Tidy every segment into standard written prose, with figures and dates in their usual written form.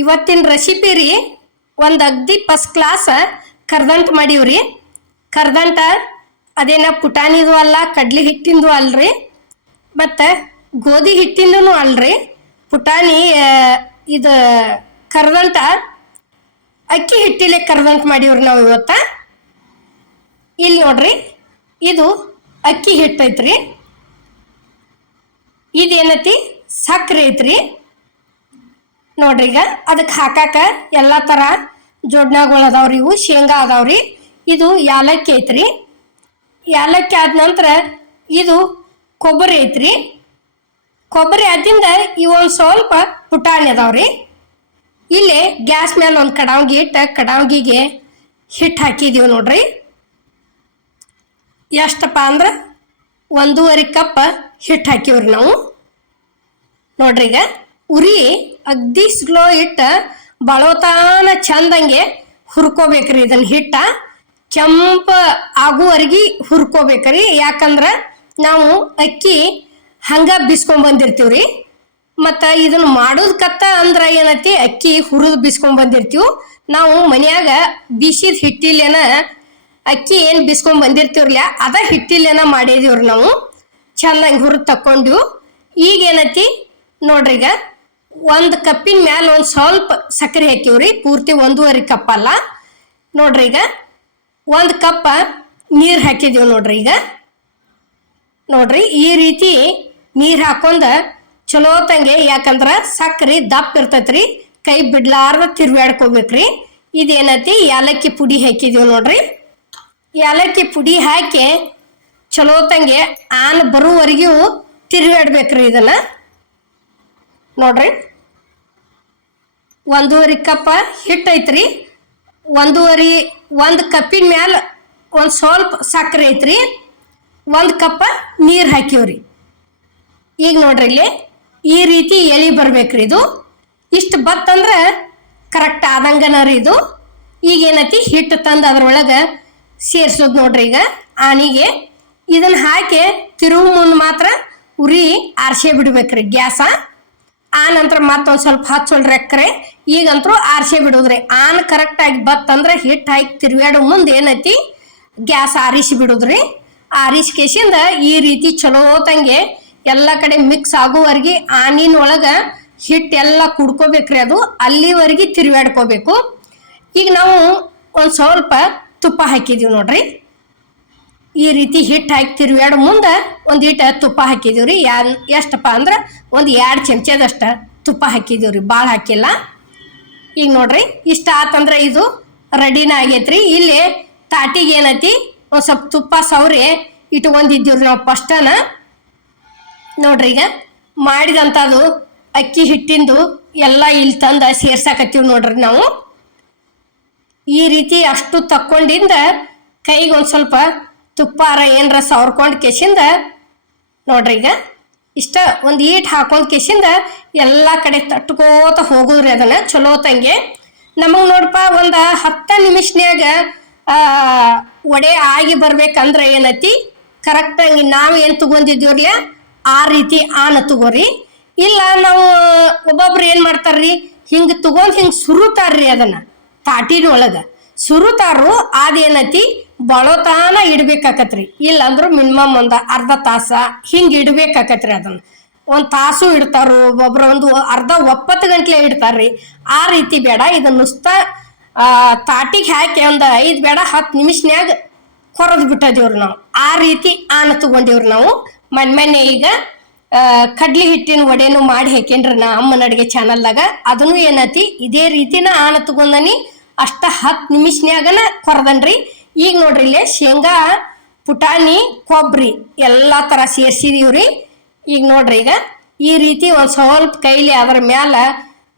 ಇವತ್ತಿನ ರೆಸಿಪಿ ರೀ ಒಂದು ಅಗ್ದಿ ಫಸ್ಟ್ ಕ್ಲಾಸ್ ಕರ್ದಂಟ ಮಾಡೀವ್ರಿ. ಕರ್ದಂಟ ಅದೇನ ಪುಟಾಣಿದು ಅಲ್ಲ, ಕಡ್ಲಿ ಹಿಟ್ಟಿಂದು ಅಲ್ರಿ, ಮತ್ತು ಗೋಧಿ ಹಿಟ್ಟಿಂದೂ ಅಲ್ರಿ. ಪುಟಾಣಿ ಇದು ಕರ್ದಂಟ ಅಕ್ಕಿ ಹಿಟ್ಟಿಲೆ ಕರ್ದಂಟ ಮಾಡೀವ್ರಿ ನಾವು ಇವತ್ತ. ಇಲ್ಲಿ ನೋಡ್ರಿ, ಇದು ಅಕ್ಕಿ ಹಿಟ್ಟು ಐತ್ರಿ, ಇದೇನೈತಿ ಸಕ್ಕರೆ ಐತ್ರಿ. ನೋಡ್ರಿ, ಈಗ ಅದಕ್ಕೆ ಹಾಕಾಕ ಎಲ್ಲ ಥರ ಜೋಡ್ನಾಗಳು ಅದಾವ್ರಿ. ಇವು ಶೇಂಗಾ ಅದಾವ್ರಿ. ಇದು ಯಾಲಕ್ಕಿ ಐತ್ರಿ. ಯಾಲಕ್ಕಿ ಆದ ನಂತರ ಇದು ಕೊಬ್ಬರಿ ಐತ್ರಿ. ಕೊಬ್ಬರಿ ಆದಿಂದ ಇವೊಂದು ಸ್ವಲ್ಪ ಪುಟಾಣಿ ಅದಾವ್ರಿ. ಇಲ್ಲಿ ಗ್ಯಾಸ್ ಮೇಲೆ ಒಂದು ಕಡಾವ್ಗಿ ಇಟ್ಟು ಕಡಾವ್ಗಿಗೆ ಹಿಟ್ಟು ಹಾಕಿದೀವಿ ನೋಡ್ರಿ. ಎಷ್ಟಪ್ಪ ಅಂದ್ರೆ 1.5 ಕಪ್ ಹಿಟ್ಟು ಹಾಕಿವ್ರಿ ನಾವು. ನೋಡ್ರಿ, ಈಗ ಉರಿ ಅಗ್ದಿ ಸ್ಲೋ ಇಟ್ಟು ಬಳೋತಾನ ಚಂದಂಗೆ ಹುರ್ಕೋಬೇಕ್ರಿ. ಇದನ್ನ ಹಿಟ್ಟ ಕೆಂಪು ಆಗುವರೆಗೆ ಹುರ್ಕೋಬೇಕ್ರಿ. ಯಾಕಂದ್ರೆ ನಾವು ಅಕ್ಕಿ ಹಂಗ ಬಿಸ್ಕೊಂಡ್ಬಂದಿರ್ತೀವ್ರಿ. ಮತ್ತು ಇದನ್ನು ಮಾಡೋದಕ್ಕತ್ತ ಅಂದ್ರೆ ಏನೈತಿ, ಅಕ್ಕಿ ಹುರಿದು ಬಿಸ್ಕೊಂಡ್ಬಂದಿರ್ತೀವಿ ನಾವು. ಮನ್ಯಾಗ ಬಿಸಿದ ಹಿಟ್ಟಿಲೇನ ಅಕ್ಕಿ ಏನು ಬಿಸ್ಕೊಂಡ್ಬಂದಿರ್ತೀವ್ರಲ್ಲ, ಅದ ಹಿಟ್ಟಿಲೇನ ಮಾಡಿದೀವ್ರಿ ನಾವು. ಚಂದಂಗೆ ಹುರಿದು ತಕ್ಕೊಂಡ್ವಿ. ಈಗೇನೈತಿ ನೋಡ್ರಿ, ಈಗ 1 ಕಪ್ಪಿನ ಮ್ಯಾಲ ಒಂದು ಸ್ವಲ್ಪ ಸಕ್ಕರೆ ಹಾಕಿವ್ರಿ. ಪೂರ್ತಿ 1.5 ಕಪ್ ಅಲ್ಲ. ನೋಡ್ರಿ, ಈಗ 1 ಕಪ್ ನೀರು ಹಾಕಿದೀವಿ ನೋಡ್ರಿ. ಈಗ ನೋಡ್ರಿ, ಈ ರೀತಿ ನೀರು ಹಾಕೊಂಡ ಚಲೋ ತಂಗೆ, ಯಾಕಂದ್ರೆ ಸಕ್ಕರೆ ದಪ್ಪ ಇರ್ತೈತ್ರಿ, ಕೈ ಬಿಡ್ಲಾರ್ದ ತಿರ್ವ್ಯಾಡ್ಕೋಬೇಕ್ರಿ. ಇದೇನೈತಿ ಯಾಲಕ್ಕಿ ಪುಡಿ ಹಾಕಿದೀವಿ ನೋಡ್ರಿ. ಯಾಲಕ್ಕಿ ಪುಡಿ ಹಾಕಿ ಚಲೋ ತಂಗೆ ಆನ್ ಬರೋವರೆಗೂ ತಿರ್ವ್ಯಾಡ್ಬೇಕ್ರಿ ಇದನ್ನ. ನೋಡ್ರಿ, 1.5 ಕಪ್ ಹಿಟ್ಟು ಐತ್ರಿ. 1 ಕಪ್ಪಿನ ಮ್ಯಾಲ ಒಂದು ಸ್ವಲ್ಪ ಸಕ್ಕರೆ ಐತ್ರಿ. 1 ಕಪ್ ನೀರು ಹಾಕಿವ್ರಿ. ಈಗ ನೋಡ್ರಿ, ಇಲ್ಲಿ ಈ ರೀತಿ ಎಳಿ ಬರ್ಬೇಕ್ರಿ. ಇದು ಇಷ್ಟು ಬತ್ತಂದ್ರೆ ಕರೆಕ್ಟ್ ಆದಂಗನ ರೀ ಇದು. ಈಗೇನೈತಿ ಹಿಟ್ಟು ತಂದು ಅದ್ರೊಳಗೆ ಸೇರ್ಸೋದು ನೋಡ್ರಿ. ಈಗ ಆನಿಗೆ ಇದನ್ನ ಹಾಕಿ ತಿರುವು ಮುಂದೆ ಮಾತ್ರ ಉರಿ ಆರ್ಸೆ ಬಿಡ್ಬೇಕ್ರಿ ಗ್ಯಾಸ. ಆ ನಂತರ ಮತ್ತೊಂದು ಸ್ವಲ್ಪ ಹಚ್ಚೊಳ್ರಿ ಅಕ್ಕರೆ. ಈಗಂತರೂ ಆರ್ಸೆ ಬಿಡೋದ್ರಿ. ಆನ್ ಕರೆಕ್ಟಾಗಿ ಬತ್ತಂದ್ರೆ ಹಿಟ್ಟು ಹಾಕಿ ತಿರ್ವ್ಯಾಡೋ ಮುಂದೆ ಏನೈತಿ ಗ್ಯಾಸ್ ಆರಿಸಿ ಬಿಡೋದ್ರಿ. ಆರಿಸಿ ಕೇಸಿಂದ ಈ ರೀತಿ ಚಲೋ ತಂಗೆ ಎಲ್ಲ ಕಡೆ ಮಿಕ್ಸ್ ಆಗುವವರೆಗೆ ಆನಿನೊಳಗೆ ಹಿಟ್ಟೆಲ್ಲ ಕುಡ್ಕೋಬೇಕ್ರಿ. ಅದು ಅಲ್ಲಿವರೆಗೆ ತಿರ್ವ್ಯಾಡ್ಕೋಬೇಕು. ಈಗ ನಾವು ಒಂದು ಸ್ವಲ್ಪ ತುಪ್ಪ ಹಾಕಿದೀವಿ ನೋಡ್ರಿ. ಈ ರೀತಿ ಹಿಟ್ಟು ಹಾಕಿ ತಿರ್ವ್ಯಾಡೋ ಮುಂದೆ ಒಂದಿಟ್ಟು ತುಪ್ಪ ಹಾಕಿದೀವ್ರಿ. ಎಷ್ಟಪ್ಪ ಅಂದ್ರೆ ಒಂದು 2 ಚಮಚದಷ್ಟ ತುಪ್ಪ ಹಾಕಿದೀವ್ರಿ, ಭಾಳ ಹಾಕಿಲ್ಲ. ಈಗ ನೋಡ್ರಿ, ಇಷ್ಟ ಆತಂದ್ರೆ ಇದು ರೆಡಿನ ಆಗೈತ್ರಿ. ಇಲ್ಲಿ ತಾಟಿಗೆ ಏನೈತಿ ಒಂದು ಸ್ವಲ್ಪ ತುಪ್ಪ ಸೌರಿ ಇಟ್ಕೊಂಡಿದ್ದೀವ್ರಿ ನಾವು ಫಸ್ಟನ. ನೋಡ್ರಿ, ಈಗ ಮಾಡಿದಂಥದ್ದು ಅಕ್ಕಿ ಹಿಟ್ಟಿಂದು ಎಲ್ಲ ಇಲ್ಲಿ ತಂದು ಸೇರ್ಸಾಕತ್ತೀವಿ ನೋಡ್ರಿ ನಾವು. ಈ ರೀತಿ ಅಷ್ಟು ತಕ್ಕೊಂಡಿಂದ ಕೈಗೆ ಒಂದು ಸ್ವಲ್ಪ ತುಪ್ಪಾರ ಏನರ ಸವರ್ಕೊಂಡು ಕೆಸಿಂದ ನೋಡ್ರಿ, ಈಗ ಇಷ್ಟ ಒಂದು ಈಟ್ ಹಾಕೊಂಡು ಕೆಸಿಂದ ಎಲ್ಲ ಕಡೆ ತಟ್ಕೋತ ಹೋಗೋದ್ರಿ ಅದನ್ನು ಚಲೋ ತಂಗೆ. ನಮಗೆ ನೋಡಪ್ಪ ಒಂದು 10 ನಿಮಿಷನ್ಯಾಗ ಒಡೆ ಆಗಿ ಬರ್ಬೇಕಂದ್ರೆ ಏನೈತಿ ಕರೆಕ್ಟಾಗಿ ನಾವು ಏನು ತಗೊಂಡಿದ್ದೀವ್ರಲ್ಲ ಆ ರೀತಿ ಆನ ತಗೋರಿ. ಇಲ್ಲ ನಾವು ಒಬ್ಬೊಬ್ರು ಏನು ಮಾಡ್ತಾರ್ರಿ, ಹಿಂಗೆ ತಗೊಂಡು ಹಿಂಗೆ ಸುರುತ್ತಾರ್ರಿ. ಅದನ್ನು ತಾಟಿನೊಳಗೆ ಸುರುತಾರು. ಅದೇನೈತಿ ಬಳೋತಾನ ಇಡ್ಬೇಕಾಕತ್ರಿ. ಇಲ್ಲಾಂದ್ರೂ ಮಿನಿಮಮ್ ಒಂದು ಅರ್ಧ ತಾಸ ಹಿಂಗೆ ಇಡ್ಬೇಕಾಕತ್ರಿ. ಅದನ್ನು 1 ತಾಸು ಇಡ್ತಾರು, ಒಬ್ಬೊಬ್ರು ಒಂದು ಅರ್ಧ 9 ಗಂಟೆ ಇಡ್ತಾರ್ರಿ. ಆ ರೀತಿ ಬೇಡ. ಇದನ್ನು ನುಸ್ತ ತಾಟಿಗೆ ಹಾಕಿ ಒಂದು 5 ಬೇಡ 10 ನಿಮಿಷನ್ಯಾಗ ಕೊರದು ಬಿಟ್ಟದೇವ್ರಿ ನಾವು. ಆ ರೀತಿ ಆನ ತಗೊಂಡೇವ್ರಿ ನಾವು. ಮೊನ್ನೆ ಈಗ ಕಡ್ಲಿ ಹಿಟ್ಟಿನ ವಡೆನು ಮಾಡಿ ಹಾಕೇನ್ರಿ ನಾ ಅಮ್ಮನ ಅಡುಗೆ ಚಾನಲ್ದಾಗ. ಅದನ್ನು ಏನೈತಿ ಇದೇ ರೀತಿನ ಆನ ತಗೊಂಡನಿ. ಅಷ್ಟ 10 ನಿಮಿಷನ್ಯಾಗನ ಕೊರದನ್ರಿ. ಈಗ ನೋಡ್ರಿ, ಇಲ್ಲೇ ಶೇಂಗಾ, ಪುಟಾಣಿ, ಕೊಬ್ಬರಿ ಎಲ್ಲ ಥರ ಸೇರ್ಸಿದೀವ್ರಿ. ಈಗ ನೋಡ್ರಿ, ಈಗ ಈ ರೀತಿ ಒಂದು ಸ್ವಲ್ಪ ಕೈಲಿ ಅದ್ರ ಮ್ಯಾಲ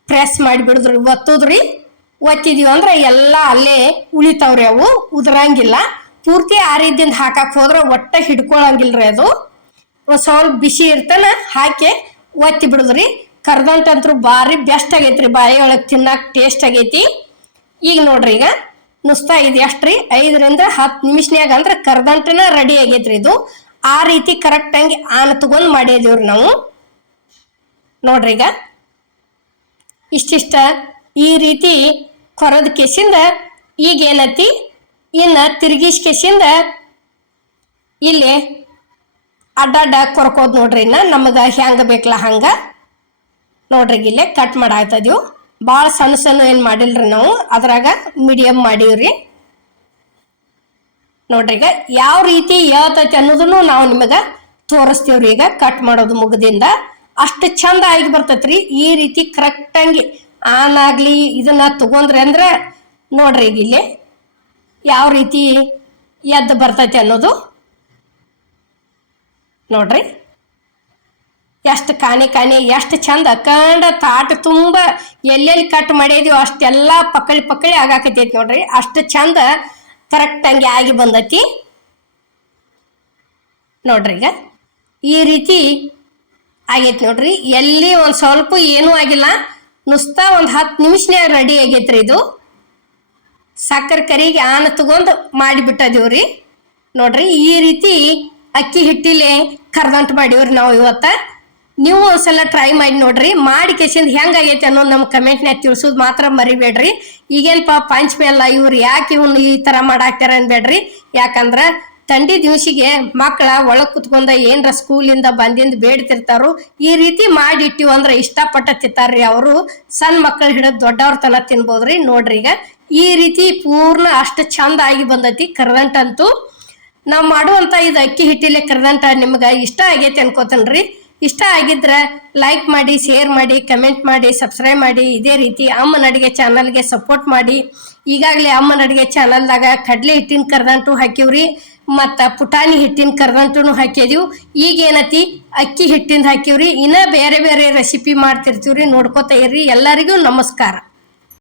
ಪ್ರೆಸ್ ಮಾಡಿಬಿಡಿದ್ರಿ, ಒತ್ತುದ್ರಿ. ಒತ್ತಿದೀವಿ ಅಂದ್ರೆ ಎಲ್ಲ ಅಲ್ಲೇ ಉಳಿತಾವ್ರಿ, ಅವು ಉದುರಂಗಿಲ್ಲ. ಪೂರ್ತಿ ಆ ರೀತಿಯಿಂದ ಹಾಕಕ್ಕೆ ಹೋದ್ರೆ ಒಟ್ಟ ಹಿಡ್ಕೊಳಂಗಿಲ್ರಿ. ಅದು ಒಂದು ಸ್ವಲ್ಪ ಬಿಸಿ ಇರ್ತಾನ ಹಾಕಿ ಒತ್ತಿ ಬಿಡುದ್ರಿ. ಕರ್ದಂಟಂತ್ರು ಭಾರಿ ಬೆಸ್ಟ್ ಆಗೈತ್ರಿ, ಬಾಯಿ ಒಳಗೆ ತಿನ್ನಕ್ಕೆ ಟೇಸ್ಟ್ ಆಗೈತಿ. ಈಗ ನೋಡ್ರಿ, ಈಗ ನುಸ್ತಾ ಇದು ಎಷ್ಟ್ರಿ 5 ರಿಂದ 10 ನಿಮಿಷನ್ಯಾಗ ಅಂದ್ರೆ ಕರ್ದಂಟನ ರೆಡಿ ಆಗೈತ್ರಿ ಇದು. ಆ ರೀತಿ ಕರೆಕ್ಟಾಗಿ ಆನ ತಗೊಂಡು ಮಾಡಿದೀವ್ರಿ ನಾವು. ನೋಡ್ರಿ, ಈಗ ಇಷ್ಟಿಷ್ಟ ಈ ರೀತಿ ಕೊರದ ಕೆಸಿಂದ ಈಗ ಏನೈತಿ ಇನ್ನು ತಿರುಗಿಸ್ ಕೆಸಿಂದ ಇಲ್ಲಿ ಅಡ್ಡಾಡ ಕೊರ್ಕೋದು ನೋಡ್ರಿ. ಇನ್ನು ನಮಗೆ ಹೆಂಗೆ ಬೇಕಲ್ಲ ಹಂಗೆ ನೋಡ್ರಿ ಇಲ್ಲೇ ಕಟ್ ಮಾಡಾಗ್ತದೀವು. ಭಾಳ ಸಣ್ಣ ಸಣ್ಣ ಏನು ಮಾಡಿಲ್ರಿ ನಾವು, ಅದ್ರಾಗ ಮೀಡಿಯಮ್ ಮಾಡೀವ್ರಿ. ನೋಡ್ರಿ ಈಗ ಯಾವ ರೀತಿ ಹೇಳ್ತೈತಿ ಅನ್ನೋದನ್ನು ನಾವು ನಿಮಗೆ ತೋರಿಸ್ತೀವ್ರಿ. ಈಗ ಕಟ್ ಮಾಡೋದು ಮುಗ್ದಿಂದ ಅಷ್ಟು ಚಂದ ಆಗಿ ಬರ್ತೈತ್ರಿ. ಈ ರೀತಿ ಕರೆಕ್ಟಾಗಿ ಆನ್ ಆಗಲಿ ಇದನ್ನ ತಗೊಂಡ್ರಿ ಅಂದ್ರೆ ನೋಡ್ರಿ ಈಗ ಇಲ್ಲಿ ಯಾವ ರೀತಿ ಎದ್ದು ಬರ್ತೈತಿ ಅನ್ನೋದು ನೋಡ್ರಿ. ಎಷ್ಟು ಕಾಣಿ ಎಷ್ಟು ಚಂದ ಅಕ್ಕಂಡ ತಾಟ ತುಂಬ ಎಲ್ಲೆಲ್ಲಿ ಕಟ್ ಮಾಡಿದೀವಿ ಅಷ್ಟೆಲ್ಲ ಪಕ್ಕಳಿ ಆಗಾಕತೈತಿ ನೋಡ್ರಿ. ಅಷ್ಟು ಚಂದ ಕರೆಕ್ಟಂಗೆ ಆಗಿ ಬಂದೈತಿ ನೋಡ್ರಿ. ಈಗ ಈ ರೀತಿ ಆಗೈತಿ ನೋಡ್ರಿ. ಎಲ್ಲಿ ಒಂದು ಸ್ವಲ್ಪ ಏನೂ ಆಗಿಲ್ಲ, ನುಸ್ತಾ ಒಂದು 10 ನಿಮಿಷನ್ಯಾಗ ರೆಡಿ ಆಗೈತ್ರಿ. ಇದು ಸಕ್ಕರೆ ಕರಿಗೆ ಆನ ತಗೊಂಡು ಮಾಡಿಬಿಟ್ಟದೀವ್ರಿ ನೋಡ್ರಿ. ಈ ರೀತಿ ಅಕ್ಕಿ ಹಿಟ್ಟಿಲೆ ಕರ್ದಂಟು ಮಾಡೀವ್ರಿ ನಾವು ಇವತ್ತ. ನೀವು ಒಂದ್ಸಲ ಟ್ರೈ ಮಾಡಿ ನೋಡ್ರಿ. ಮಾಡಿ ಕೆಸಿಂದ ಹೆಂಗಾಗೈತಿ ಅನ್ನೋದು ನಮ್ಮ ಕಮೆಂಟ್ನ್ಯಾಗ ತಿಳಿಸೋದು ಮಾತ್ರ ಮರಿಬೇಡ್ರಿ. ಈಗೇನಪ್ಪ ಪಂಚಮಿ ಅಲ್ಲ ಇವ್ರು ಯಾಕೆ ಇವ್ನು ಈ ಥರ ಮಾಡಾಕ್ತಾರ ಅನ್ಬೇಡ್ರಿ. ಯಾಕಂದ್ರೆ ತಂಡಿ ದಿವಸಿಗೆ ಮಕ್ಕಳ ಒಳಗೆ ಕುತ್ಕೊಂಡ ಏನರ ಸ್ಕೂಲಿಂದ ಬಂದಿಂದ ಬೇಡ್ತಿರ್ತಾರೋ ಈ ರೀತಿ ಮಾಡಿಟ್ಟಿವು ಅಂದ್ರೆ ಇಷ್ಟಪಟ್ಟ ತಿಂತಾರ್ರಿ ಅವರು. ಸಣ್ಣ ಮಕ್ಕಳು ಹಿಡಿದು ದೊಡ್ಡವ್ರ ತನ ತಿನ್ಬೋದ್ರಿ. ನೋಡ್ರಿ ಈಗ ಈ ರೀತಿ ಪೂರ್ಣ ಅಷ್ಟು ಚಂದ ಆಗಿ ಬಂದೈತಿ ಕರ್ದಂಟಂತೂ. ನಾವು ಮಾಡುವಂಥ ಇದು ಅಕ್ಕಿ ಹಿಟ್ಟಿಲೆ ಕರ್ದಂಟ ನಿಮ್ಗೆ ಇಷ್ಟ ಆಗೈತಿ ಅನ್ಕೋತನ್ರಿ. ಇಷ್ಟ ಆಗಿದ್ರೆ ಲೈಕ್ ಮಾಡಿ, ಶೇರ್ ಮಾಡಿ, ಕಮೆಂಟ್ ಮಾಡಿ, ಸಬ್ಸ್ಕ್ರೈಬ್ ಮಾಡಿ. ಇದೇ ರೀತಿ ಅಮ್ಮನ ಅಡುಗೆ ಚಾನಲ್ಗೆ ಸಪೋರ್ಟ್ ಮಾಡಿ. ಈಗಾಗಲೇ ಅಮ್ಮನ ಅಡುಗೆ ಚಾನಲ್ದಾಗ ಕಡಲೆ ಹಿಟ್ಟಿನ ಕರ್ದಂಟು ಹಾಕಿವ್ರಿ, ಮತ್ತು ಪುಟಾಣಿ ಹಿಟ್ಟಿನ ಕರ್ದಂಟು ಹಾಕಿದೀವಿ. ಈಗೇನತಿ ಅಕ್ಕಿ ಹಿಟ್ಟಿಂದ ಹಾಕಿವ್ರಿ. ಇನ್ನೂ ಬೇರೆ ಬೇರೆ ರೆಸಿಪಿ ಮಾಡ್ತಿರ್ತೀವ್ರಿ. ನೋಡ್ಕೋತಾ ಇರ್ರಿ. ಎಲ್ಲರಿಗೂ ನಮಸ್ಕಾರ.